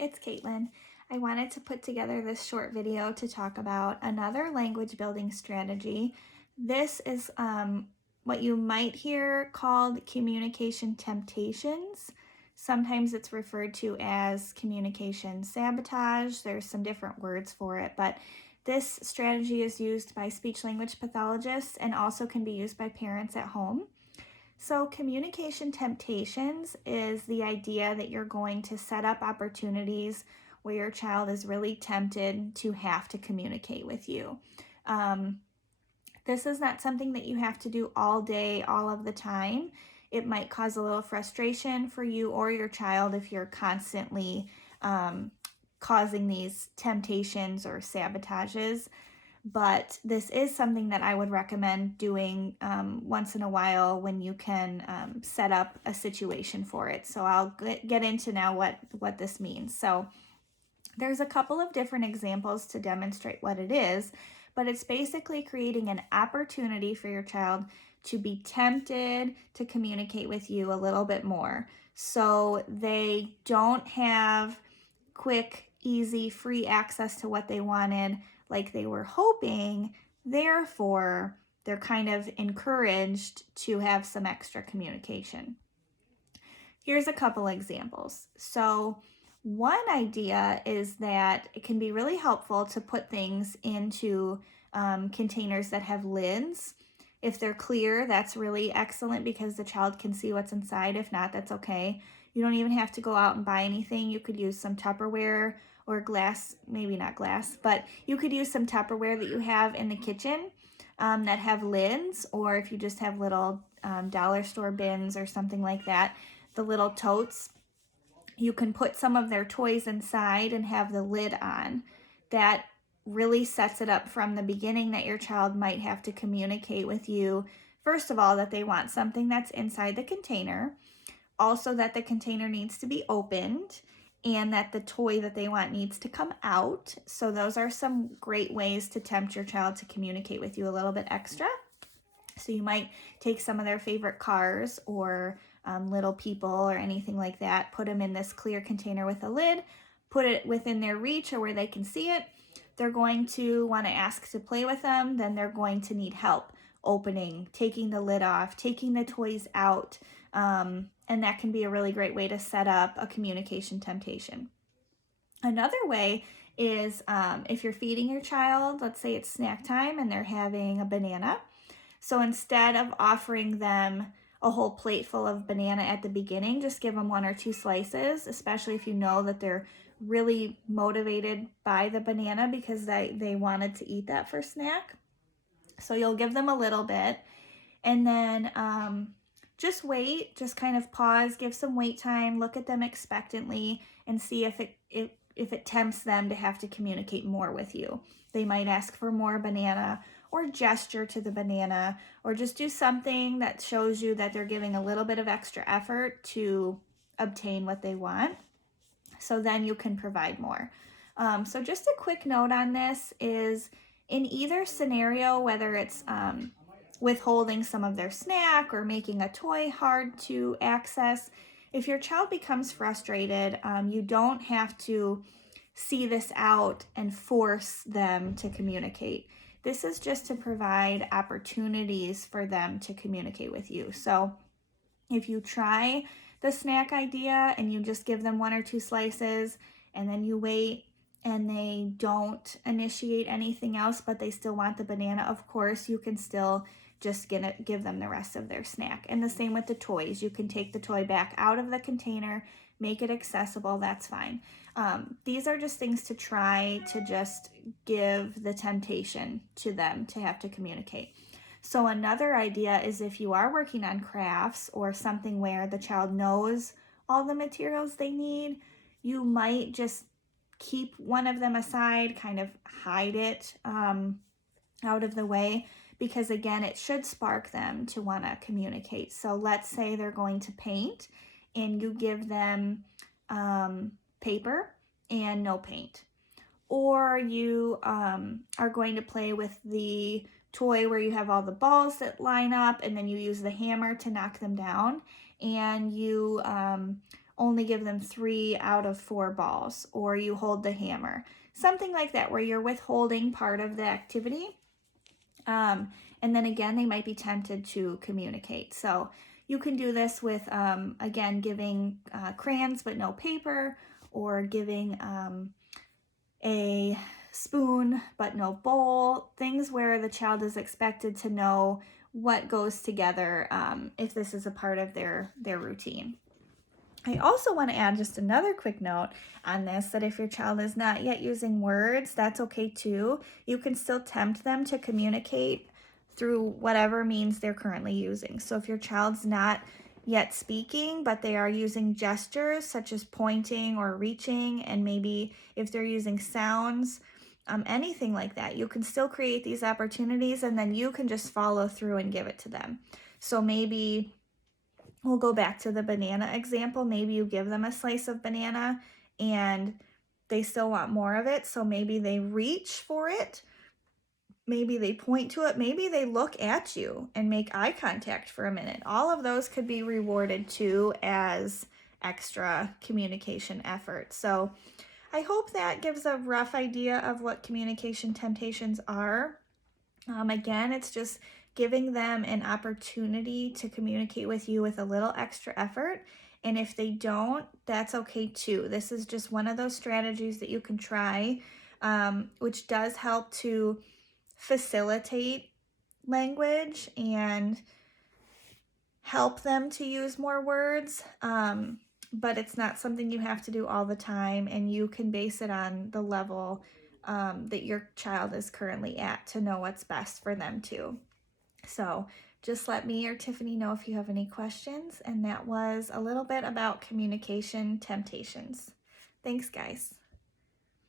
it's Caitlin. I wanted to put together this short video to talk about another language building strategy. This is what you might hear called communication temptations. Sometimes it's referred to as communication sabotage. There's some different words for it, but this strategy is used by speech language pathologists and also can be used by parents at home. So communication temptations is the idea that you're going to set up opportunities where your child is really tempted to have to communicate with you. This is not something that you have to do all day, all of the time. It might cause a little frustration for you or your child if you're constantly causing these temptations or sabotages. But this is something that I would recommend doing once in a while when you can set up a situation for it. So I'll get into now what this means. So there's a couple of different examples to demonstrate what it is, but it's basically creating an opportunity for your child to be tempted to communicate with you a little bit more. So they don't have quick, easy, free access to what they wanted like they were hoping. Therefore, they're kind of encouraged to have some extra communication. Here's a couple examples. So one idea is that it can be really helpful to put things into containers that have lids. If they're clear, that's really excellent because the child can see what's inside. If not, that's okay. You don't even have to go out and buy anything. You could use some Tupperware or glass, maybe not glass, but you could use some Tupperware that you have in the kitchen that have lids, or if you just have little dollar store bins or something like that, the little totes, you can put some of their toys inside and have the lid on. That really sets it up from the beginning that your child might have to communicate with you. First of all, that they want something that's inside the container. Also that the container needs to be opened and that the toy that they want needs to come out. So those are some great ways to tempt your child to communicate with you a little bit extra. So you might take some of their favorite cars or little people or anything like that, put them in this clear container with a lid, put it within their reach or where they can see it. They're going to want to ask to play with them, then they're going to need help opening, taking the lid off, taking the toys out, and that can be a really great way to set up a communication temptation. Another way is if you're feeding your child, let's say it's snack time and they're having a banana. So instead of offering them a whole plate full of banana at the beginning, just give them 1 or 2 slices, especially if you know that they're really motivated by the banana because they wanted to eat that for snack. So you'll give them a little bit and then just wait, just kind of pause, give some wait time, look at them expectantly and see if it tempts them to have to communicate more with you. They might ask for more banana or gesture to the banana or just do something that shows you that they're giving a little bit of extra effort to obtain what they want. So then you can provide more. So just a quick note on this is in either scenario, whether it's withholding some of their snack or making a toy hard to access, if your child becomes frustrated, you don't have to see this out and force them to communicate. This is just to provide opportunities for them to communicate with you. So if you try the snack idea and you just give them 1 or 2 slices and then you wait and they don't initiate anything else, but they still want the banana, of course, you can still just give them the rest of their snack. And the same with the toys. You can take the toy back out of the container, make it accessible, that's fine. These are just things to try to just give the temptation to them to have to communicate. So another idea is if you are working on crafts or something where the child knows all the materials they need, you might just keep one of them aside, kind of hide it out of the way, because again, it should spark them to want to communicate. So let's say they're going to paint and you give them paper and no paint. Or you are going to play with the toy where you have all the balls that line up and then you use the hammer to knock them down, and you only give them 3 out of 4 balls, or you hold the hammer. Something like that, where you're withholding part of the activity. And then again, they might be tempted to communicate. So you can do this with, again, giving crayons but no paper, or giving a spoon but no bowl, things where the child is expected to know what goes together if this is a part of their routine. I also want to add just another quick note on this, that if your child is not yet using words, that's okay too. You can still tempt them to communicate through whatever means they're currently using. So if your child's not yet speaking, but they are using gestures such as pointing or reaching, and maybe if they're using sounds, anything like that, you can still create these opportunities, and then you can just follow through and give it to them. So maybe we'll go back to the banana example. Maybe you give them a slice of banana and they still want more of it. So maybe they reach for it. Maybe they point to it. Maybe they look at you and make eye contact for a minute. All of those could be rewarded too as extra communication effort. So I hope that gives a rough idea of what communication temptations are. Again, it's just giving them an opportunity to communicate with you with a little extra effort. And if they don't, that's okay too. This is just one of those strategies that you can try, which does help to facilitate language and help them to use more words. But it's not something you have to do all the time, and you can base it on the level that your child is currently at to know what's best for them too. So just let me or Tiffany know if you have any questions. And that was a little bit about communication temptations. Thanks, guys.